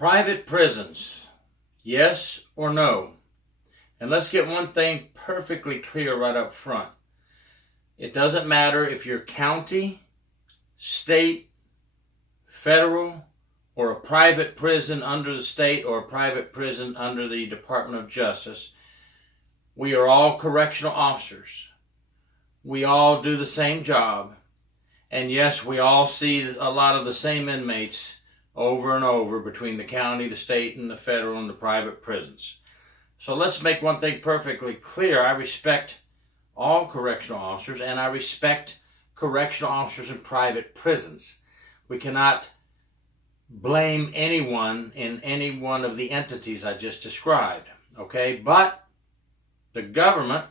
Private prisons, yes or no? And let's get one thing perfectly clear right up front. It doesn't matter if you're county, state, federal, or a private prison under the state or a private prison under the Department of Justice. We are all correctional officers. We all do the same job. And yes, we all see a lot of the same inmates over and over between the county, the state, and the federal and the private prisons. So let's make one thing perfectly clear. I respect all correctional officers, and I respect correctional officers in private prisons. We cannot blame anyone in any one of the entities I just described, okay? But the government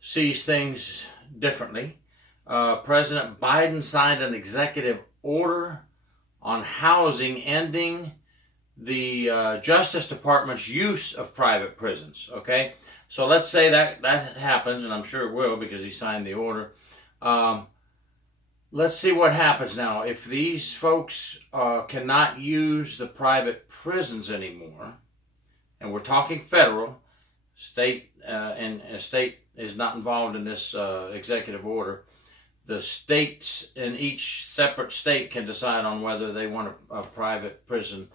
sees things differently. President Biden signed an executive order on housing, ending the Justice Department's use of private prisons, okay? So let's say that happens, and I'm sure it will because he signed the order. Let's see what happens now. If these folks cannot use the private prisons anymore, and we're talking federal, state, and state is not involved in this executive order. The states in each separate state can decide on whether they want a private prison,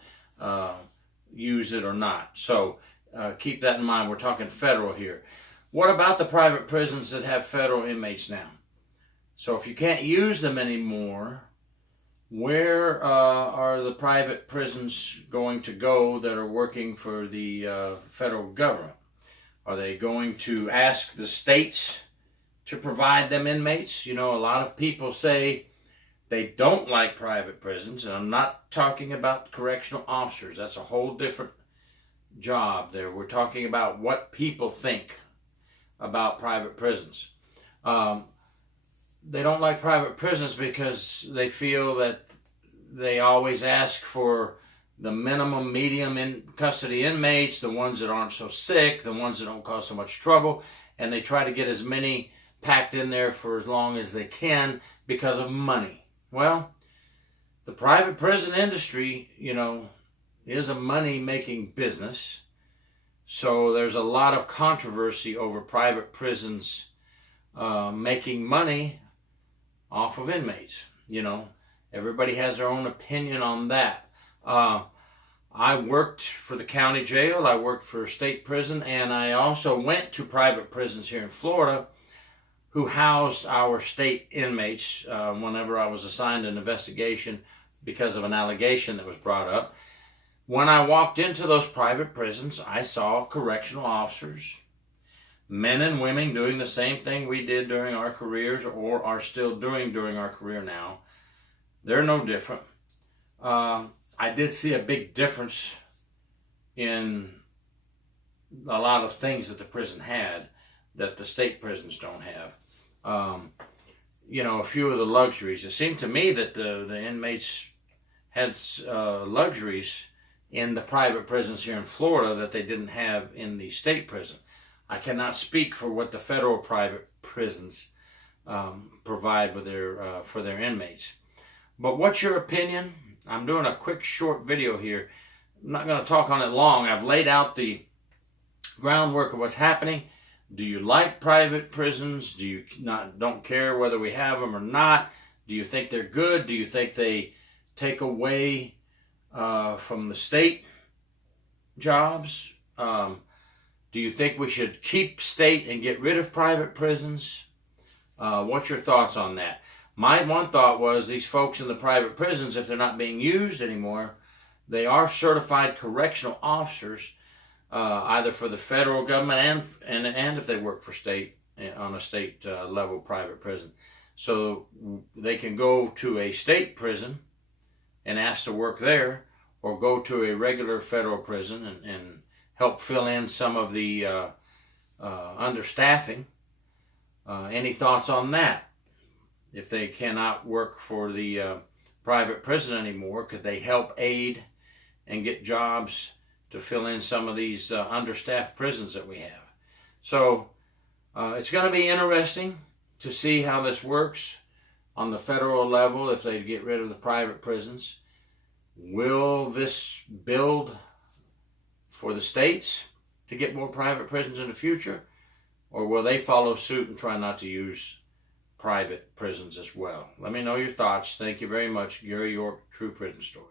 use it or not. So keep that in mind. We're talking federal here. What about the private prisons that have federal inmates now? So if you can't use them anymore, where are the private prisons going to go that are working for the federal government? Are they going to ask the states to provide them inmates? You know, a lot of people say they don't like private prisons, and I'm not talking about correctional officers. That's a whole different job there. We're talking about what people think about private prisons. They don't like private prisons because they feel that they always ask for the minimum, medium in custody inmates, the ones that aren't so sick, the ones that don't cause so much trouble, and they try to get as many packed in there for as long as they can because of money. Well, the private prison industry, you know, is a money-making business. So there's a lot of controversy over private prisons making money off of inmates. You know, everybody has their own opinion on that. I worked for the county jail, I worked for state prison, and I also went to private prisons here in Florida who housed our state inmates whenever I was assigned an investigation because of an allegation that was brought up. When I walked into those private prisons, I saw correctional officers, men and women doing the same thing we did during our careers or are still doing during our career now. They're no different. I did see a big difference in a lot of things that the prison had that the state prisons don't have. You know, a few of the luxuries. It seemed to me that the inmates had luxuries in the private prisons here in Florida that they didn't have in the state prison. I cannot speak for what the federal private prisons provide with their for their inmates. But what's your opinion? I'm doing a quick short video here. I'm not going to talk on it long. I've laid out the groundwork of what's happening. Do you like private prisons? Do you don't care whether we have them or not? Do you think they're good? Do you think they take away from the state jobs? Do you think we should keep state and get rid of private prisons? What's your thoughts on that? My one thought was these folks in the private prisons, if they're not being used anymore, they are certified correctional officers, either for the federal government and if they work for state, on a state level private prison. So they can go to a state prison and ask to work there, or go to a regular federal prison and help fill in some of the understaffing. Any thoughts on that? If they cannot work for the private prison anymore, could they help aid and get jobs to fill in some of these understaffed prisons that we have? So it's going to be interesting to see how this works on the federal level if they get rid of the private prisons. Will this build for the states to get more private prisons in the future? Or will they follow suit and try not to use private prisons as well? Let me know your thoughts. Thank you very much. Gary York, True Prison Story.